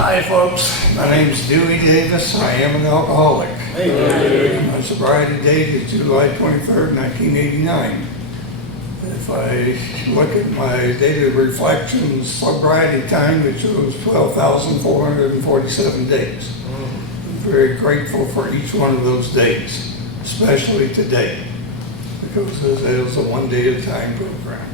Hi folks, my name's Dewey Davis. I am an alcoholic. Hey. My sobriety date is July 23rd, 1989. If I look at my daily reflections sobriety time, it shows 12,447 days. I'm very grateful for each one of those days, especially today, because it is a one day at a time program.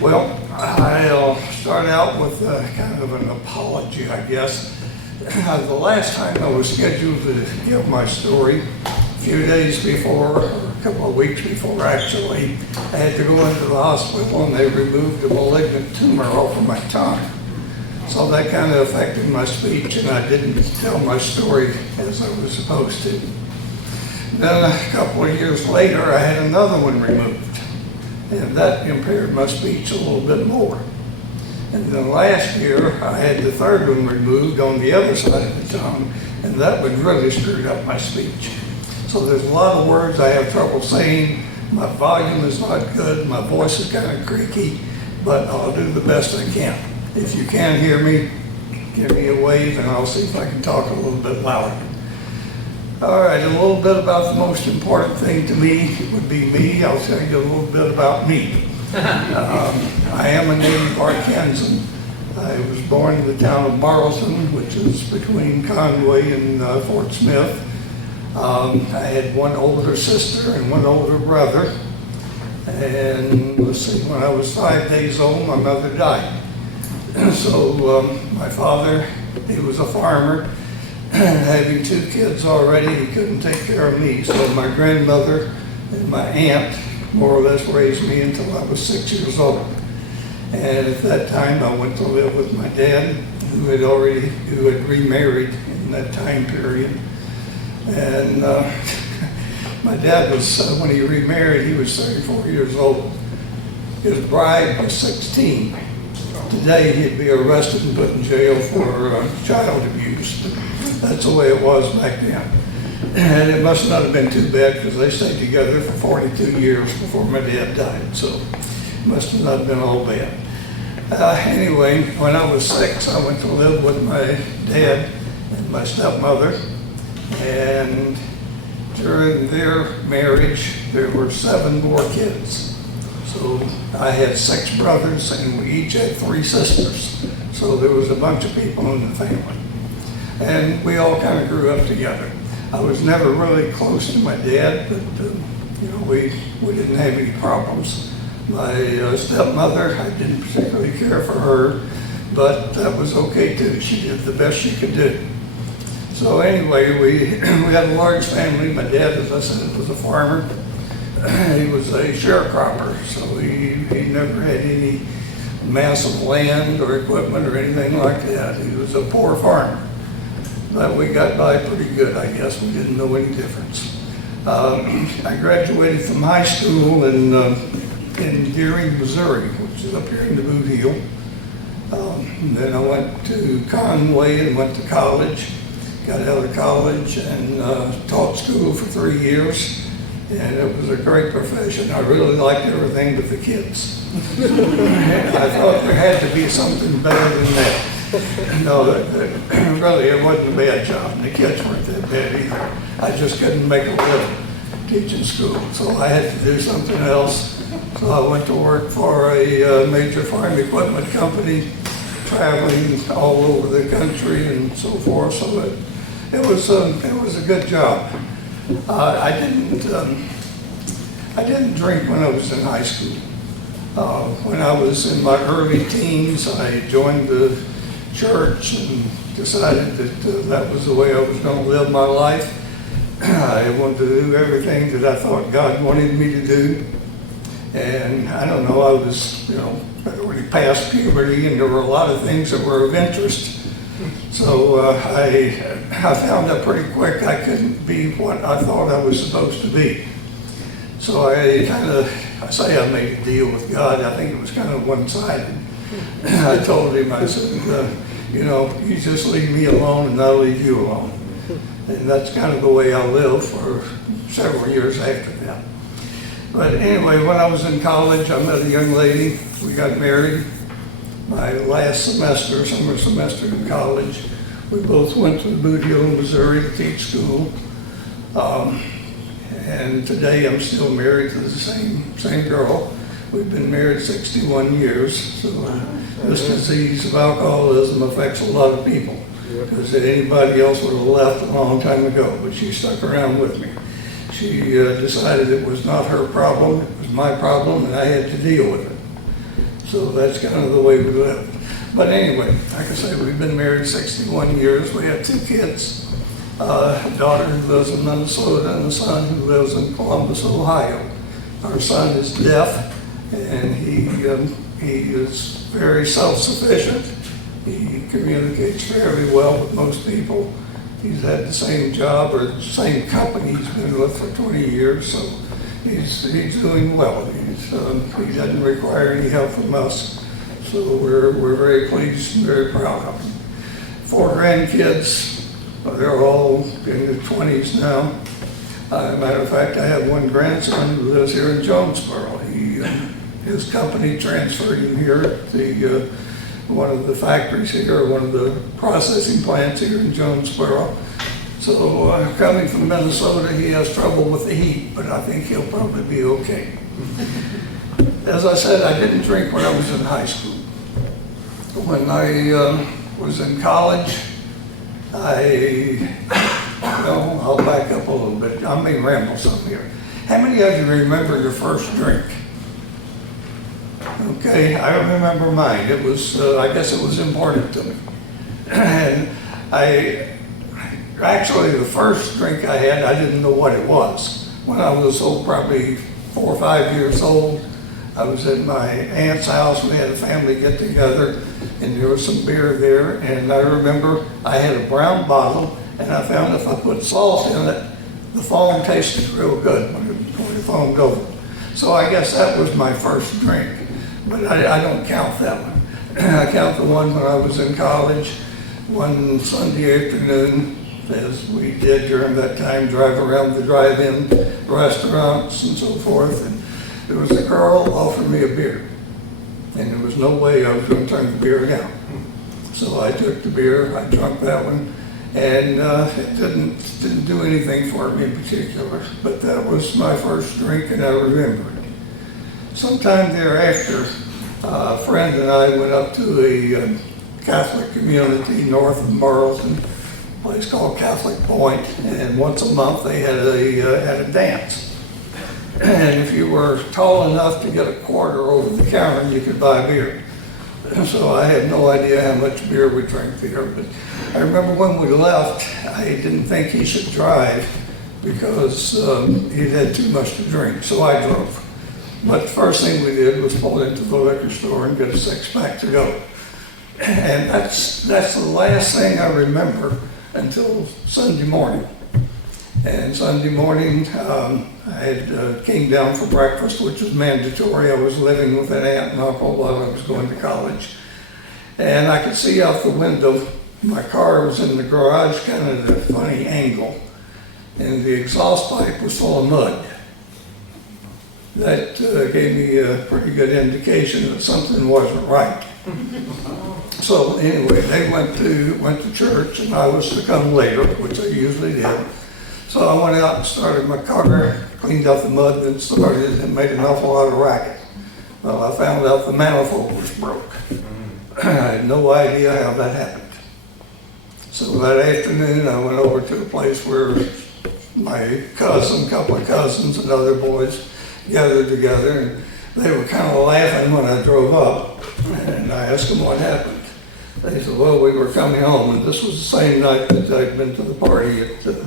Well, I'll start out with kind of an apology, I guess. The last time I was scheduled to give my story, a few days before, or a couple of weeks before actually, I had to go into the hospital and they removed a malignant tumor off of my tongue. So that kind of affected my speech and I didn't tell my story as I was supposed to. Then a couple of years later, I had another one removed. And that impaired my speech a little bit more. And then last year, I had the third one removed on the other side of the tongue, and that one really screwed up my speech. So there's a lot of words I have trouble saying. My volume is not good, my voice is kind of creaky, but I'll do the best I can. If you can't hear me, give me a wave and I'll see if I can talk a little bit louder. All right, a little bit about the most important thing to me would be me. I'll tell you a little bit about me. I am a native Arkansan. I was born in the town of Marlton, which is between Conway and Fort Smith. I had one older sister and one older brother. And let's see, when I was 5 days old, my mother died. So my father, he was a farmer. Having 2 kids already, he couldn't take care of me. So my grandmother and my aunt more or less raised me until I was 6 years old. And at that time, I went to live with my dad, who had remarried in that time period. And my dad was, when he remarried, he was 34 years old. His bride was 16. Today, he'd be arrested and put in jail for child abuse. That's the way it was back then. And it must not have been too bad because they stayed together for 42 years before my dad died. So it must have not been all bad. Anyway, when I was 6, I went to live with my dad and my stepmother. And during their marriage, there were 7 more kids. So I had 6 brothers and we each had 3 sisters. So there was a bunch of people in the family. And we all kind of grew up together. I was never really close to my dad, but you know, we didn't have any problems. My stepmother, I didn't particularly care for her, but that was okay too. She did the best she could do. So anyway, we had a large family. My dad, as I said, was a farmer. He was a sharecropper, so he never had any massive land or equipment or anything like that. He was a poor farmer. But we got by pretty good, I guess. We didn't know any difference. I graduated from high school in Deering, Missouri, which is up here in the Boot Heel. Then I went to Conway and went to college. Got out of college and taught school for 3 years. And it was a great profession. I really liked everything but the kids. I thought there had to be something better than that. No, really, it wasn't a bad job. And the kids weren't that bad either. I just couldn't make a living teaching school, so I had to do something else. So I went to work for a major farm equipment company, traveling all over the country and so forth. So it was a good job. I didn't drink when I was in high school. When I was in my early teens, I joined the church and decided that that was the way I was going to live my life. I wanted to do everything that I thought God wanted me to do. And I don't know, I was, I'd already past puberty and there were a lot of things that were of interest. So I found out pretty quick I couldn't be what I thought I was supposed to be. So I say I made a deal with God. I think it was kind of one-sided. I told him, I said, you just leave me alone and I'll leave you alone. And that's kind of the way I lived for several years after that. But anyway, when I was in college, I met a young lady. We got married. my last semester, summer semester in college. We both went to Boot Hill, Missouri to teach school. And today I'm still married to the same girl. We've been married 61 years. So this disease of alcoholism affects a lot of people, because anybody else would have left a long time ago, but she stuck around with me. She decided it was not her problem, it was my problem, and I had to deal with it. So that's kind of the way we live. But anyway, like I say, we've been married 61 years. We have 2 kids. A daughter who lives in Minnesota and a son who lives in Columbus, Ohio. Our son is deaf, and he is very self-sufficient. He communicates fairly well with most people. He's had the same job or the same company he's been with for 20 years, so he's doing well. He doesn't require any help from us, so we're very pleased and very proud of him. 4 grandkids. They're all in their 20s now. Matter of fact, I have one grandson who lives here in Jonesboro. His company transferred him here to one of the factories here, one of the processing plants here in Jonesboro. So coming from Minnesota, he has trouble with the heat, but I think he'll probably be okay. As I said, I didn't drink when I was in high school. When I was in college, I'll back up a little bit. I may ramble some here. How many of you remember your first drink? Okay, I remember mine. It was, I guess it was important to me. And actually the first drink I had, I didn't know what it was. When I was probably 4 or 5 years old, I was at my aunt's house. We had a family get together, and there was some beer there. And I remember I had a brown bottle, and I found if I put salt in it, the foam tasted real good when it foamed over. So I guess that was my first drink, but I don't count that one. I count the one when I was in college, one Sunday afternoon, as we did during that time, drive around the drive-in restaurants and so forth. And there was a girl offered me a beer, and there was no way I was going to turn the beer down. So I took the beer, I drank that one, and it didn't do anything for me in particular, but that was my first drink, and I remember it. Sometime thereafter, a friend and I went up to a Catholic community north of Marlton, a place called Catholic Point, and once a month they had a dance. And if you were tall enough to get a quarter over the counter, you could buy beer. So I had no idea how much beer we drank there, but I remember when we left, I didn't think he should drive because he'd had too much to drink, so I drove. But the first thing we did was pull into the liquor store and get a 6-pack to go. And that's the last thing I remember until Sunday morning. And Sunday morning, I came down for breakfast, which was mandatory. I was living with an aunt and uncle while I was going to college. And I could see out the window, my car was in the garage, kind of at a funny angle. And the exhaust pipe was full of mud. That gave me a pretty good indication that something wasn't right. So anyway, they went to church, and I was to come later, which I usually did. So I went out and started my car, cleaned out the mud, then started and made an awful lot of racket. Well, I found out the manifold was broke. I had no idea how that happened. So that afternoon, I went over to a place where my cousin, a couple of cousins and other boys gathered together, and they were kind of laughing when I drove up, and I asked them what happened. They said, well, we were coming home, and this was the same night that I'd been to the party at the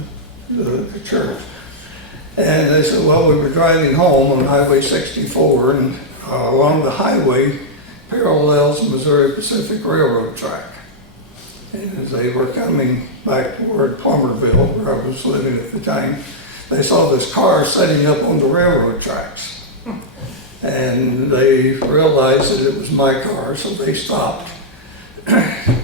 church. And they said, well, we were driving home on Highway 64, and along the highway parallels Missouri Pacific Railroad track. And as they were coming back toward Plummerville, where I was living at the time, they saw this car setting up on the railroad tracks. And they realized that it was my car, so they stopped,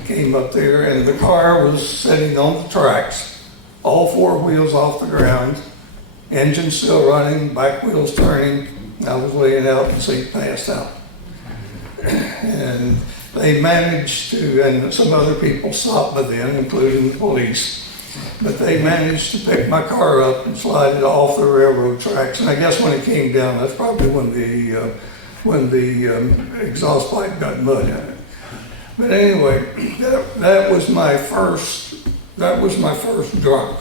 came up there, and the car was sitting on the tracks, all 4 wheels off the ground, engine still running, back wheels turning. I was laying out and seat passed out. And they managed to, and some other people stopped by then, including the police, but they managed to pick my car up and slide it off the railroad tracks. And I guess when it came down, that's probably when the exhaust pipe got mud in it. But anyway, that was my first drunk.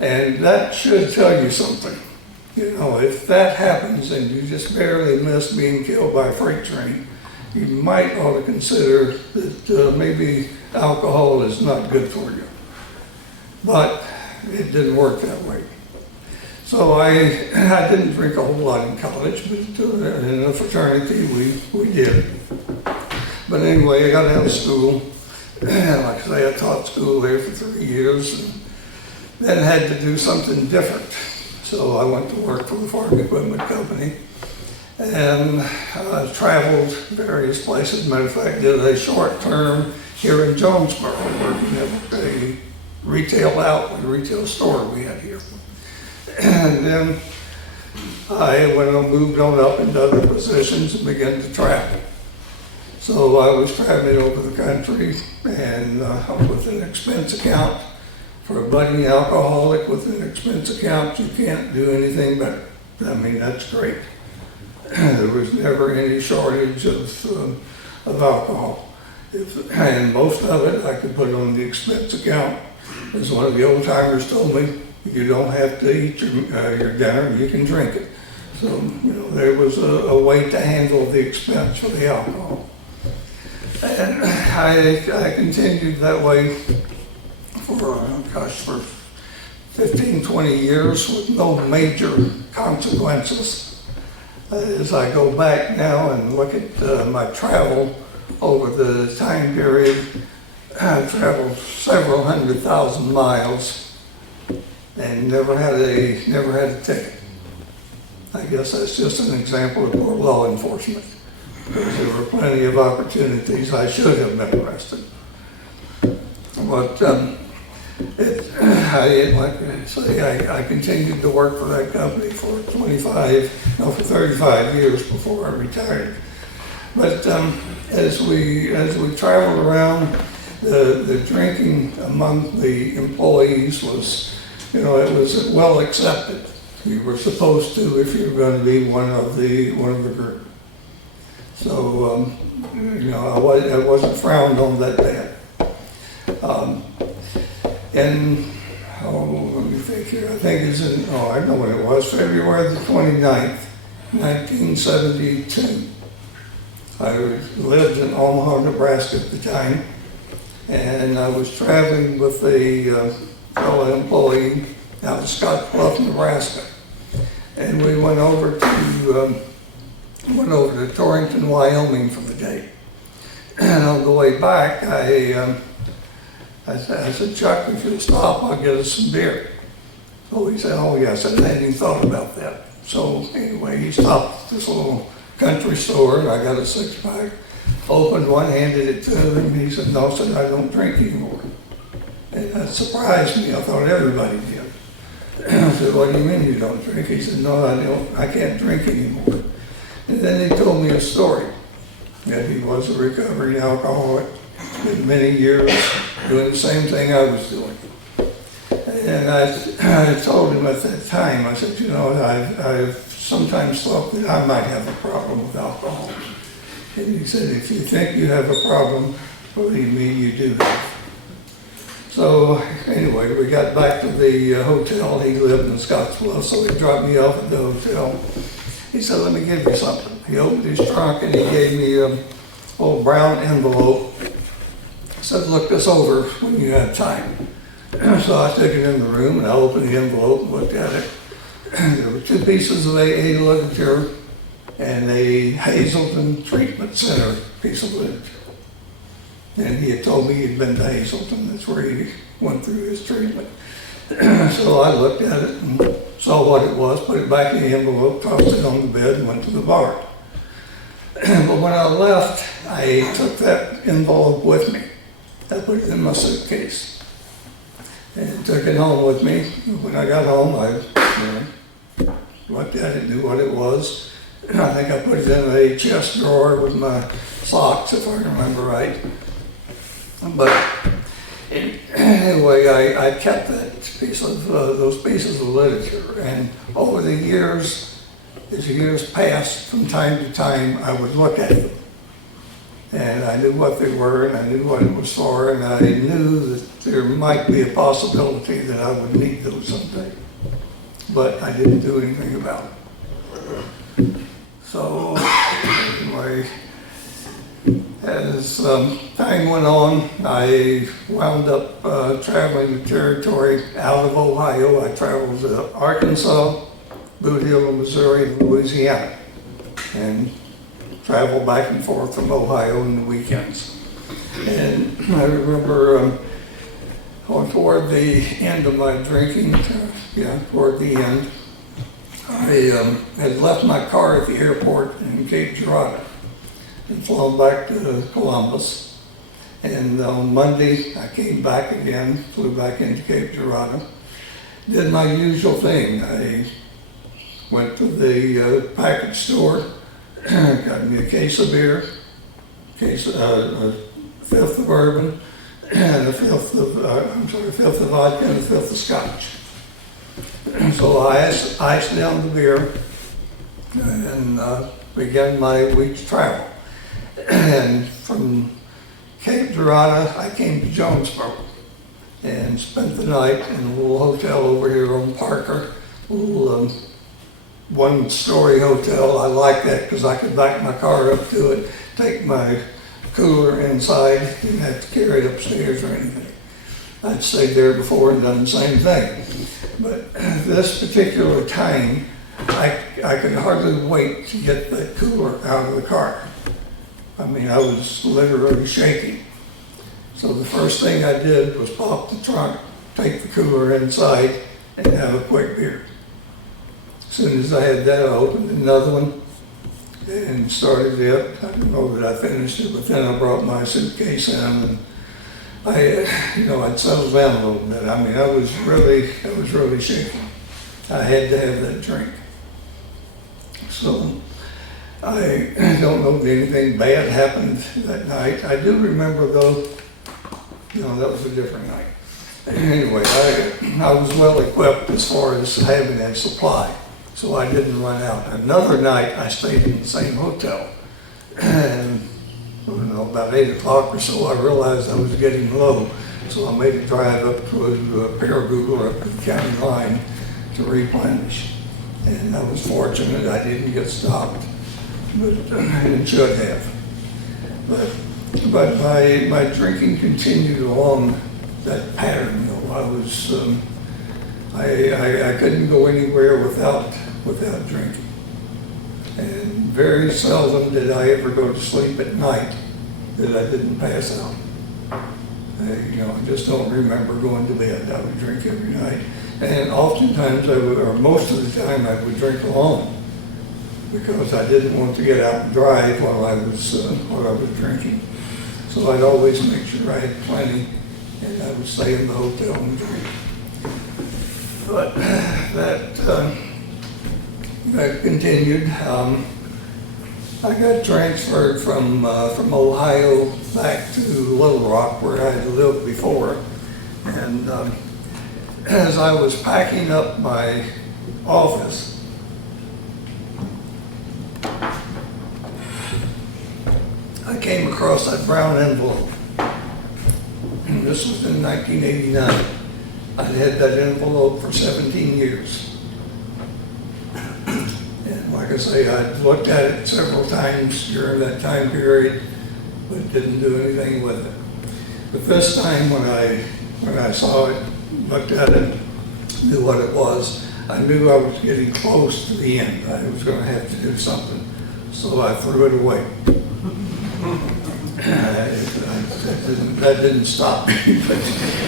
And that should tell you something. You know, if that happens and you just barely miss being killed by a freight train, you might ought to consider that maybe alcohol is not good for you. But it didn't work that way. So I didn't drink a whole lot in college, but in a fraternity we did. But anyway, I got out of school. Like I say, I taught school there for 3 years, and then had to do something different. So I went to work for the farm equipment company, and traveled various places. Matter of fact, did a short term here in Jonesboro, working at a retail outlet, retail store we had here. And then I moved on up into other positions and began to travel. So I was traveling over the country, and with an expense account. For a budding alcoholic with an expense account, you can't do anything better. I mean, that's great. There was never any shortage of alcohol. And most of it I could put on the expense account. As one of the old timers told me, you don't have to eat your dinner, you can drink it. So, you know, there was a way to handle the expense for the alcohol. And I continued that way for 15, 20 years with no major consequences. As I go back now and look at my travel over the time period, I traveled several 100,000 miles and never had a ticket. I guess that's just an example of poor law enforcement, because there were plenty of opportunities I should have been arrested. But like I say, I continued to work for that company for 35 years before I retired. But as we traveled around, the drinking among the employees was, you know, it was well accepted. You were supposed to if you were going to be one of the group. So you know, I wasn't frowned on that bad. And let me think here. I think it's I know when it was, February the 29th, 1972. I lived in Omaha, Nebraska at the time, and I was traveling with a fellow employee out of Scott Bluff, Nebraska. And we went over to Torrington, Wyoming for the day. And on the way back, I said, Chuck, if you'll stop, I'll get us some beer. So he said, oh yes, I hadn't even thought about that. So anyway, he stopped at this little country store, and I got a 6-pack, opened one, handed it to him. He said, no, sir, I don't drink anymore. And that surprised me. I thought everybody did. I said, what do you mean you don't drink? He said, no, I can't drink anymore. And then he told me a story that he was a recovering alcoholic, spent many years doing the same thing I was doing. And I told him at that time, I said, you know, I've sometimes thought that I might have a problem with alcohol. And he said, if you think you have a problem, believe me, you do have. So anyway, we got back to the hotel. He lived in Scottsbluff, so he dropped me off at the hotel. He said, let me give you something. He opened his trunk and he gave me a old brown envelope. He said, look this over when you have time. So I took it in the room and I opened the envelope and looked at it. There were 2 pieces of AA literature and a Hazelton Treatment Center piece of literature. And he had told me he'd been to Hazelton. That's where he went through his treatment. So I looked at it and saw what it was, put it back in the envelope, tossed it on the bed, and went to the bar. But when I left, I took that envelope with me. I put it in my suitcase and took it home with me. When I got home, I looked at it, knew what it was. I think I put it in a chest drawer with my socks, if I remember right. But anyway, I kept that piece of those pieces of literature, and over the years, as years passed, from time to time, I would look at them. And I knew what they were, and I knew what it was for, and I knew that there might be a possibility that I would need those someday. But I didn't do anything about it. So, anyway, as time went on, I wound up traveling the territory out of Ohio. I traveled to Arkansas, Boot Hill, Missouri, and Louisiana, and traveled back and forth from Ohio on the weekends. And I remember toward the end of my drinking, toward the end, I had left my car at the airport in Cape Girardeau and flown back to Columbus. And on Monday, I came back again, flew back into Cape Girardeau, did my usual thing. I went to the package store, got me a case of beer, a fifth of bourbon, and a fifth of vodka and a fifth of scotch. So I iced down the beer and began my week's travel. And from Cape Girardeau, I came to Jonesboro and spent the night in a little hotel over here on Parker, a little one-story hotel. I like that because I could back my car up to it, take my cooler inside, didn't have to carry it upstairs or anything. I'd stayed there before and done the same thing. But this particular time, I could hardly wait to get that cooler out of the car. I mean, I was literally shaking. So the first thing I did was pop the trunk, take the cooler inside, and have a quick beer. As soon as I had that, I opened another one and started it. I don't know that I finished it, but then I brought my suitcase in, and I'd settled down a little bit. I mean, I was really shaking. I had to have that drink. So I don't know that anything bad happened that night. I do remember though, that was a different night. Anyway, I was well equipped as far as having a supply, so I didn't run out. Another night I stayed in the same hotel, and about 8 o'clock or so, I realized I was getting low, so I made a drive up to a Paragoula up to the county line to replenish. And I was fortunate I didn't get stopped, but it should have. But my drinking continued along that pattern. I couldn't go anywhere without drinking. And very seldom did I ever go to sleep at night that I didn't pass out. I just don't remember going to bed. I would drink every night. And oftentimes most of the time I would drink alone because I didn't want to get out and drive while I was drinking. So I'd always make sure I had plenty, and I would stay in the hotel and drink. But that continued. I got transferred from Ohio back to Little Rock, where I had lived before. And as I was packing up my office, I came across that brown envelope. And this was in 1989. I'd had that envelope for 17 years. And like I say, I'd looked at it several times during that time period, but didn't do anything with it. But this time when I saw it, looked at it, knew what it was, I knew I was getting close to the end. I was going to have to do something. So I threw it away. That didn't stop me, but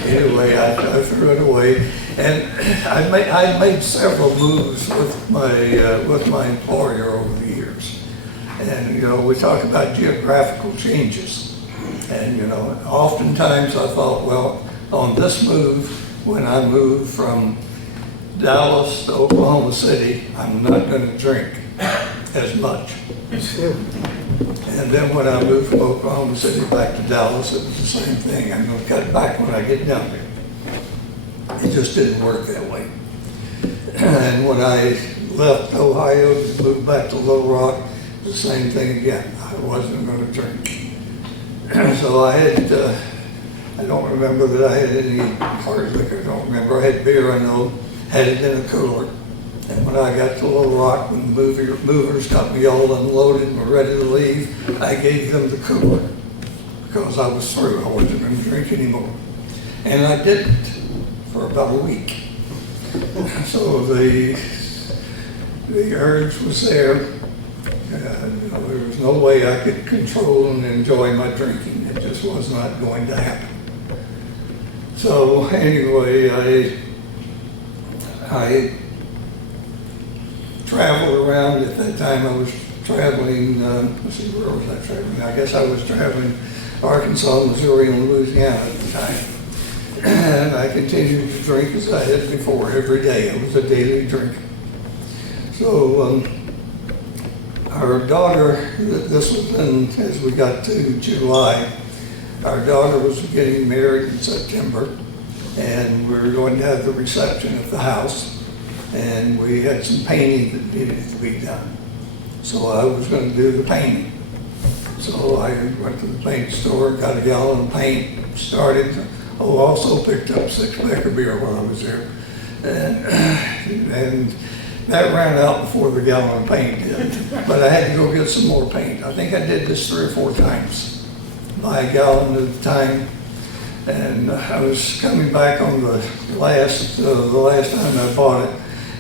anyway, I threw it away, and I made several moves with my employer over the years, and we talk about geographical changes, and oftentimes I thought, well, on this move, when I moved from Dallas to Oklahoma City, I'm not going to drink as much. And then when I moved from Oklahoma City back to Dallas, it was the same thing. I'm going to cut back when I get down there. It just didn't work that way. And when I left Ohio to move back to Little Rock, the same thing again. I wasn't going to drink. So I had, I don't remember that I had any hard liquor. I don't remember. I had beer, I know, had it in a cooler. And when I got to Little Rock, when the movers got me all unloaded and were ready to leave, I gave them the cooler because I was through. I wasn't going to drink anymore. And I didn't for about a week. So the urge was there. There was no way I could control and enjoy my drinking. It just was not going to happen. So anyway, I traveled around. At that time I was traveling, let's see, where was I traveling? I guess I was traveling Arkansas, Missouri, and Louisiana at the time. And I continued to drink as I had before every day. I was a daily drinker. So our daughter, this was then as we got to July, our daughter was getting married in September, and we were going to have the reception at the house, and we had some painting that needed to be done. So I was going to do the painting. So I went to the paint store, got a gallon of paint, started. Also picked up 6-pack of beer while I was there. And that ran out before the gallon of paint did. But I had to go get some more paint. I think I did this 3 or 4 times, buy a gallon at a time. And I was coming back on the last time I bought it,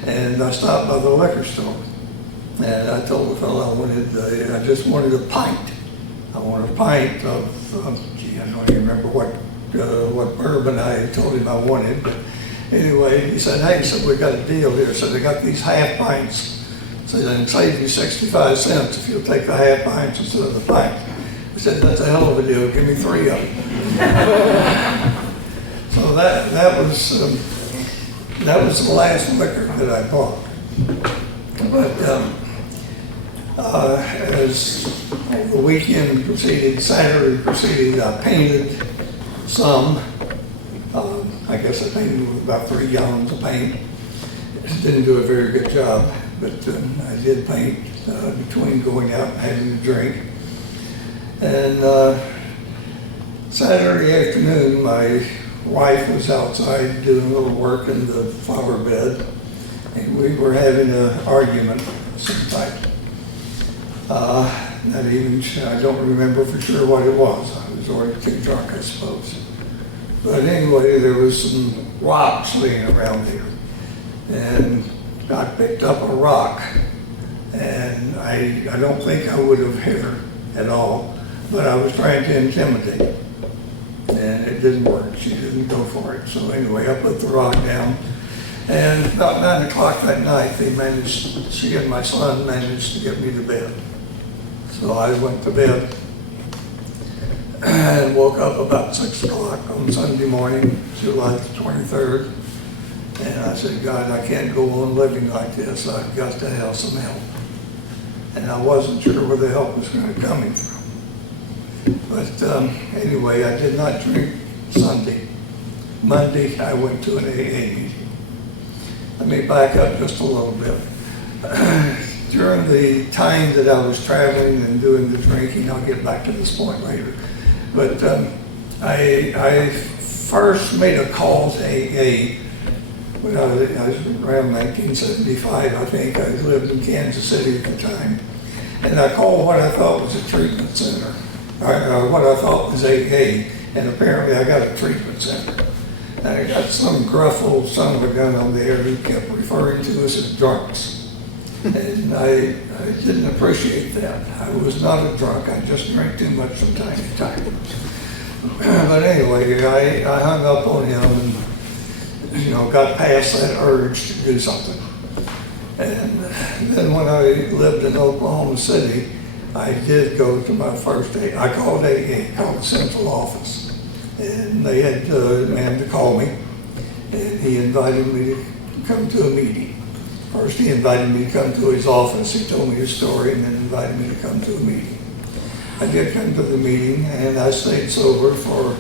and I stopped by the liquor store. And I told the fellow I just wanted a pint. I wanted a pint of gee, I don't even remember what bourbon I told him I wanted, but anyway, he said, hey, so we got a deal here. So they got these half pints. So they save you 65 cents if you'll take the half pints instead of the pint. He said, that's a hell of a deal. Give me 3 of them. So that was the last liquor that I bought. But as the weekend proceeded, Saturday proceeded, I painted some. I guess I painted with about 3 gallons of paint. Didn't do a very good job, but I did paint between going out and having a drink. And Saturday afternoon, my wife was outside doing a little work in the flower bed, and we were having an argument of some type. I don't remember for sure what it was. I was already too drunk, I suppose. But anyway, there was some rocks laying around there. And I picked up a rock, and I don't think I would have hit her at all, but I was trying to intimidate her. And it didn't work. She didn't go for it. So anyway, I put the rock down. And about 9 o'clock that night, she and my son managed to get me to bed. So I went to bed and woke up about 6 o'clock on Sunday morning, July the 23rd. And I said, God, I can't go on living like this. I've got to have some help. And I wasn't sure where the help was going to come from. But anyway, I did not drink Sunday. Monday, I went to an AA meeting. Let me back up just a little bit. During the time that I was traveling and doing the drinking, I'll get back to this point later. But I first made a call to AA when I was around 1975, I think. I lived in Kansas City at the time. And I called what I thought was a treatment center, or what I thought was AA, and apparently I got a treatment center. And I got some gruff old son of a gun on there who kept referring to us as drunks. And I didn't appreciate that. I was not a drunk, I just drank too much from time to time. But anyway, I hung up on him and, got past that urge to do something. And then when I lived in Oklahoma City, I did go to my first AA. I called AA, called the central office. And they had a man to call me, and he invited me to come to a meeting. First, he invited me to come to his office. He told me his story and then invited me to come to a meeting. I did come to the meeting, and I stayed sober for,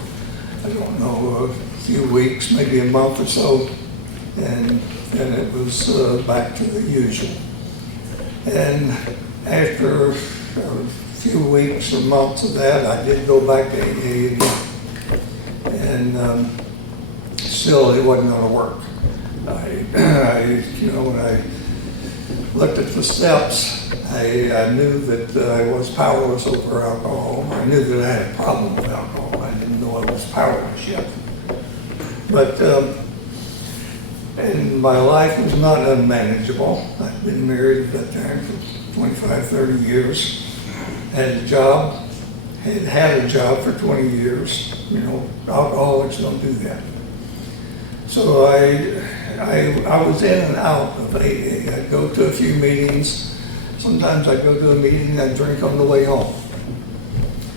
I don't know, a few weeks, maybe a month or so, and then it was back to the usual. And after a few weeks or months of that, I did go back to AA again. And still, it wasn't going to work. When I looked at the steps, I knew that I was powerless over alcohol. I knew that I had a problem with alcohol. I didn't know I was powerless yet. But and my life was not unmanageable. I'd been married at that time for 25, 30 years. Had a job, had a job for 20 years. You know, alcoholics don't do that. So I was in and out of AA. I'd go to a few meetings. Sometimes I'd go to a meeting and I'd drink on the way home.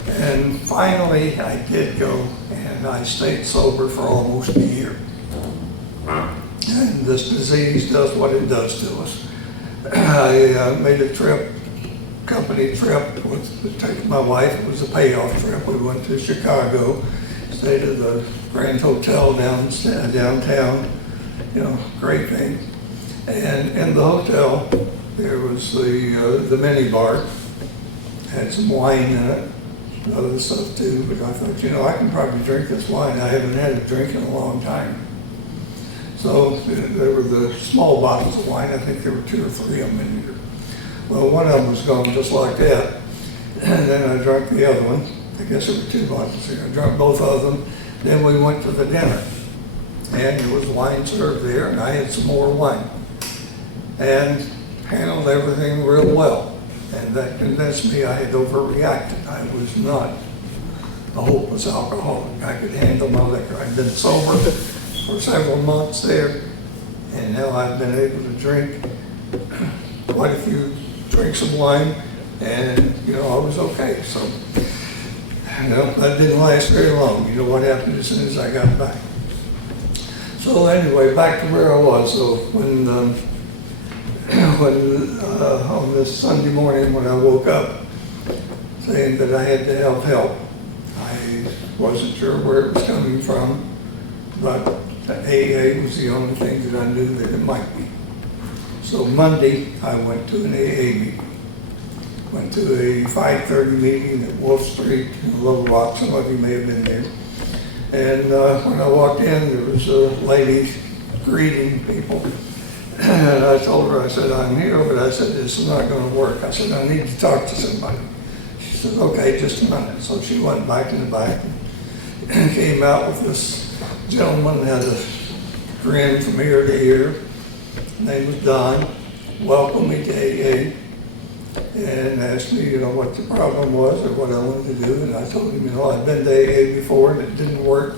And finally, I did go, and I stayed sober for almost a year. And this disease does what it does to us. I made a trip, company trip, to take my wife. It was a payoff trip. We went to Chicago, stayed at the Grand Hotel downtown, you know, great thing. And in the hotel, there was the mini bar, had some wine in it, other stuff too, but I thought, you know, I can probably drink this wine. I haven't had a drink in a long time. So there were the small bottles of wine. I think there were 2 or 3 of them in here. Well, one of them was gone just like that. And then I drank the other one. I guess there were 2 bottles here. I drank both of them. Then we went to the dinner. And there was wine served there, and I had some more wine. And handled everything real well. And that convinced me I had overreacted. I was not a hopeless alcoholic. I could handle my liquor. I'd been sober for several months there, and now I've been able to drink quite a few drinks of wine, and you know, I was okay. So, you know, that didn't last very long. You know what happened as soon as I got back. So anyway, back to where I was. So when on this Sunday morning when I woke up saying that I had to have help, I wasn't sure where it was coming from, but AA was the only thing that I knew that it might be. So Monday, I went to an AA meeting. Went to a 5:30 meeting at Wolf Street in Little Rock. Some of you may have been there. And when I walked in, there was a lady greeting people. And I told her, I said, I'm here, but I said, this is not going to work. I said, I need to talk to somebody. She said, okay, just a minute. So she went back in the back and came out with this gentleman, had a grin from ear to ear. His name was Don. Welcomed me to AA and asked me, you know, what the problem was or what I wanted to do. And I told him, you know, I'd been to AA before and it didn't work.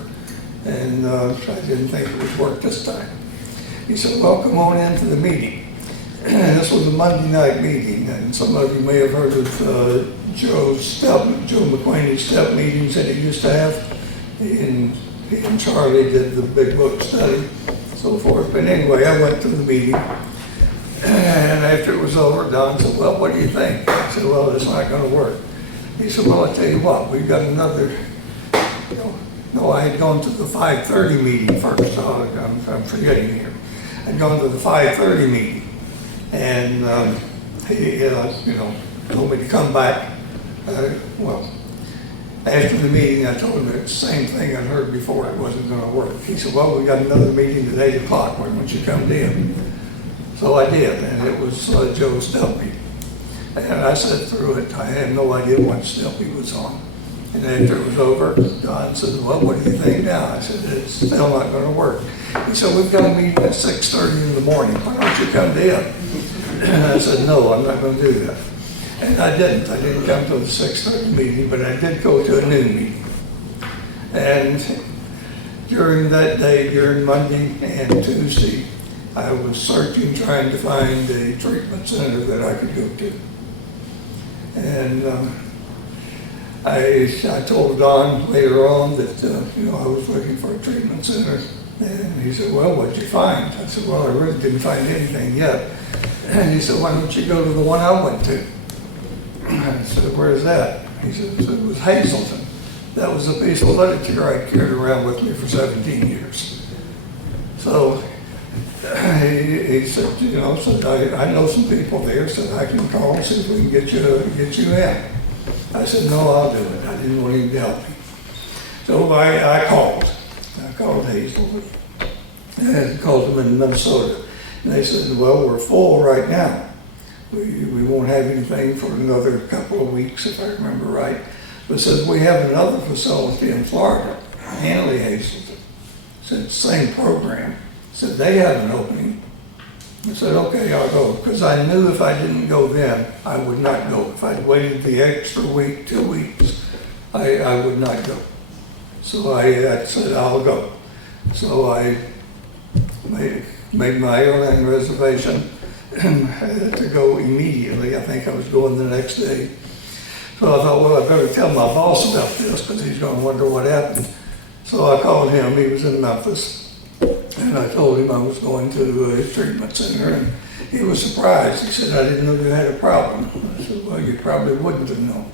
And I didn't think it would work this time. He said, well, come on into the meeting. And this was a Monday night meeting, and some of you may have heard of Joe McQueen's step meetings that he used to have. He and Charlie did the big book study, so forth. But anyway, I went to the meeting, and after it was over, Don said, well, what do you think? I said, well, it's not going to work. He said, well, I'll tell you what, we've got another, no, I had gone to the 5:30 meeting first, so I'm forgetting here. I'd gone to the 5:30 meeting, and he, told me to come back. After the meeting, I told him the same thing I'd heard before. It wasn't going to work. He said, well, we got another meeting at 8 o'clock. Why don't you come in? So I did, and it was Joe's step meeting. And I sat through it. I had no idea what step he was on. And after it was over, Don said, well, what do you think now? I said, it's still not going to work. He said, we've got a meeting at 6:30 in the morning. Why don't you come in? And I said, no, I'm not going to do that. And I didn't. I didn't come to the 6:30 meeting, but I did go to a noon meeting. And during that day, during Monday and Tuesday, I was searching, trying to find a treatment center that I could go to. And I told Don later on that, I was looking for a treatment center. And he said, well, what'd you find? I said, well, I really didn't find anything yet. And he said, why don't you go to the one I went to? I said, where's that? He says, it was Hazelton. That was a piece of literature I carried around with me for 17 years. So he said, you know, said, I know some people there, said I can call and see if we can get you in. I said, no, I'll do it. I didn't want him to help me. So I called. I called Hazelton and called them in Minnesota. And they said, well, we're full right now. We won't have anything for another couple of weeks, if I remember right. But said, we have another facility in Florida, Hanley Hazelton. Said, same program. Said, they have an opening. I said, okay, I'll go. Because I knew if I didn't go then, I would not go. If I'd waited the extra week, 2 weeks, I would not go. So I said, I'll go. So I made my airline reservation to go immediately. I think I was going the next day. So I thought, well, I better tell my boss about this because he's going to wonder what happened. So I called him. He was in Memphis. And I told him I was going to a treatment center. And he was surprised. He said, I didn't know you had a problem. I said, well, you probably wouldn't have known.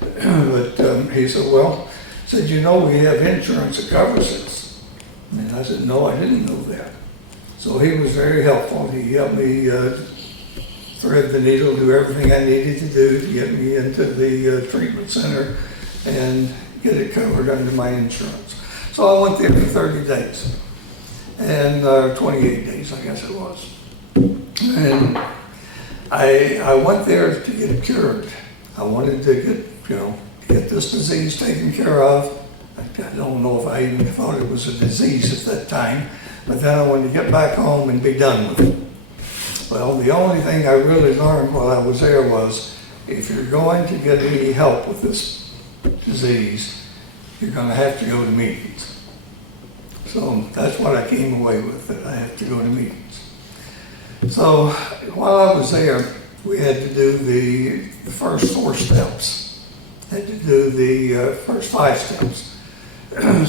But he said, well, said, you know, we have insurance that covers this. And I said, no, I didn't know that. So he was very helpful. He helped me thread the needle, do everything I needed to do to get me into the treatment center and get it covered under my insurance. So I went there for 30 days, and 28 days, I guess it was. And I went there to get cured. I wanted to get this disease taken care of. I don't know if I even thought it was a disease at that time, but then I wanted to get back home and be done with it. Well, the only thing I really learned while I was there was if you're going to get any help with this disease, you're going to have to go to meetings. So that's what I came away with, that I had to go to meetings. So while I was there, we had to do the first 4 steps. Had to do the first 5 steps.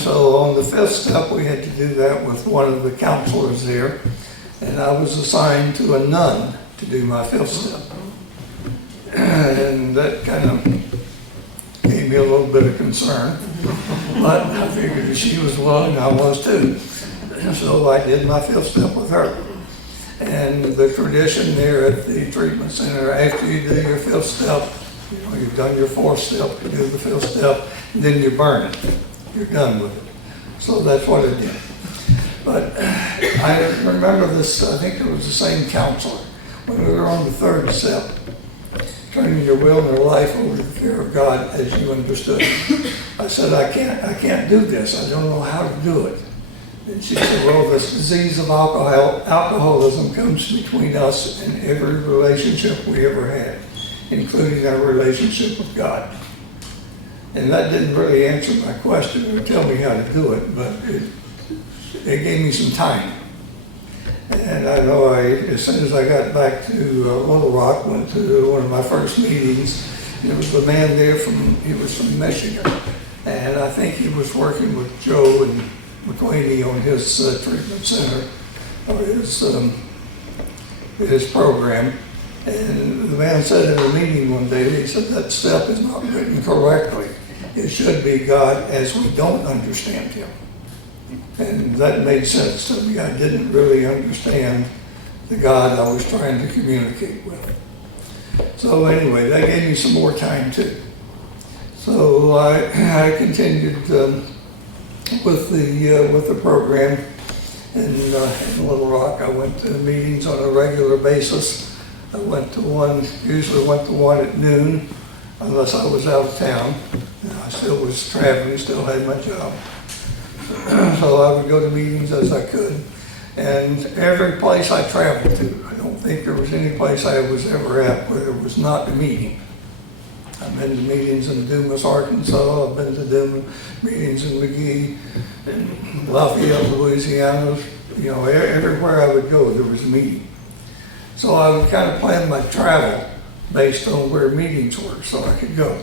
So on the 5th step, we had to do that with one of the counselors there. And I was assigned to a nun to do my 5th step. And that kind of gave me a little bit of concern. But I figured if she was willing, I was too. So I did my 5th step with her. And the tradition there at the treatment center, after you do your 5th step, you know, you've done your 4th step, you do the 5th step, and then you burn it. You're done with it. So that's what I did. But I remember this, I think it was the same counselor, when we were on the 3rd step, turning your will and your life over to the fear of God as you understood. I said, I can't do this. I don't know how to do it. And she said, well, this disease of alcoholism comes between us and every relationship we ever had, including our relationship with God. And that didn't really answer my question or tell me how to do it, but it gave me some time. And I know as soon as I got back to Little Rock, went to one of my first meetings. There was a man there he was from Michigan. And I think he was working with Joe and McQueenie on his treatment center, or his program. And the man said in a meeting one day, he said, that step is not written correctly. It should be God as we don't understand him. And that made sense to me. I didn't really understand the God I was trying to communicate with. So anyway, that gave me some more time too. So I continued with the program in Little Rock. I went to meetings on a regular basis. I usually went to one at noon, unless I was out of town. I still was traveling, still had my job. So I would go to meetings as I could. And every place I traveled to, I don't think there was any place I was ever at where there was not a meeting. I've been to meetings in Dumas, Arkansas. I've been to meetings in McGee, in Lafayette, Louisiana. You know, everywhere I would go, there was a meeting. So I would kind of plan my travel based on where meetings were so I could go.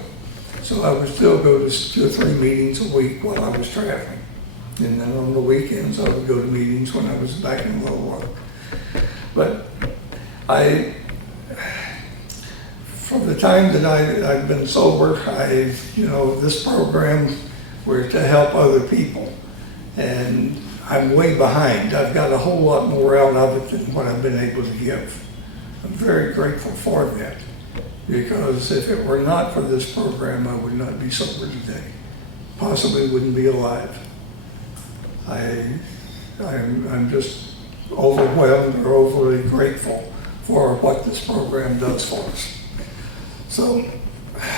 So I would still go to 2 or 3 meetings a week while I was traveling. And then on the weekends, I would go to meetings when I was back in Little Rock. But for the time that I've been sober, this program were to help other people. And I'm way behind. I've got a whole lot more out of it than what I've been able to give. I'm very grateful for that, because if it were not for this program, I would not be sober today. Possibly wouldn't be alive. I'm just overwhelmed or overly grateful for what this program does for us. So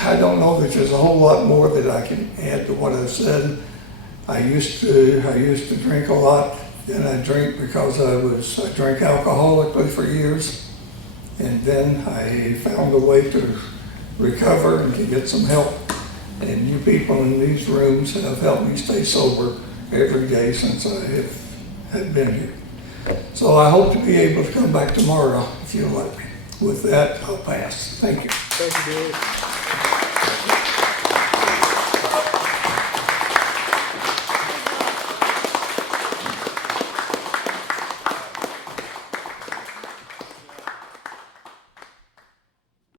I don't know that there's a whole lot more that I can add to what I've said. I used to drink a lot, and I drank because I drank alcoholically for years. And then I found a way to recover and to get some help. And you people in these rooms have helped me stay sober every day since I have been here. So I hope to be able to come back tomorrow if you'll let me. With that, I'll pass. Thank you. Thank you, Dewey.